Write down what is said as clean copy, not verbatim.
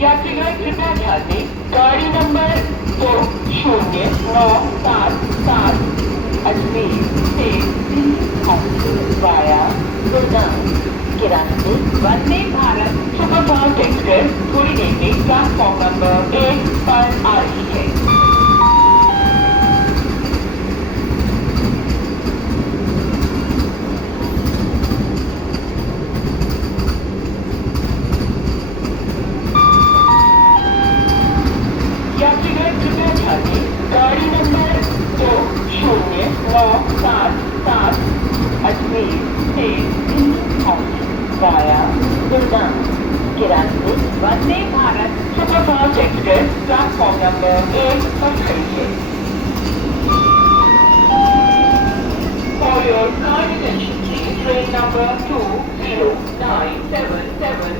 यात्रीगण कृपया ध्यान दें, गाड़ी नंबर 2097 अजमेर से वाया गुड़गांव के रास्ते वंदे भारत सुपरफास्ट एक्सप्रेस थोड़ी देर में प्लेटफॉर्म नंबर 1 पर आ रही है। यात्रीगण कृपया ध्यान दें, गाड़ी नंबर 2097 अजमेर से वाया गुड़गांव के रास्ते Vande Bharat superfast express platform number 1 पर खड़ी है। For your kind attention, please train number 20977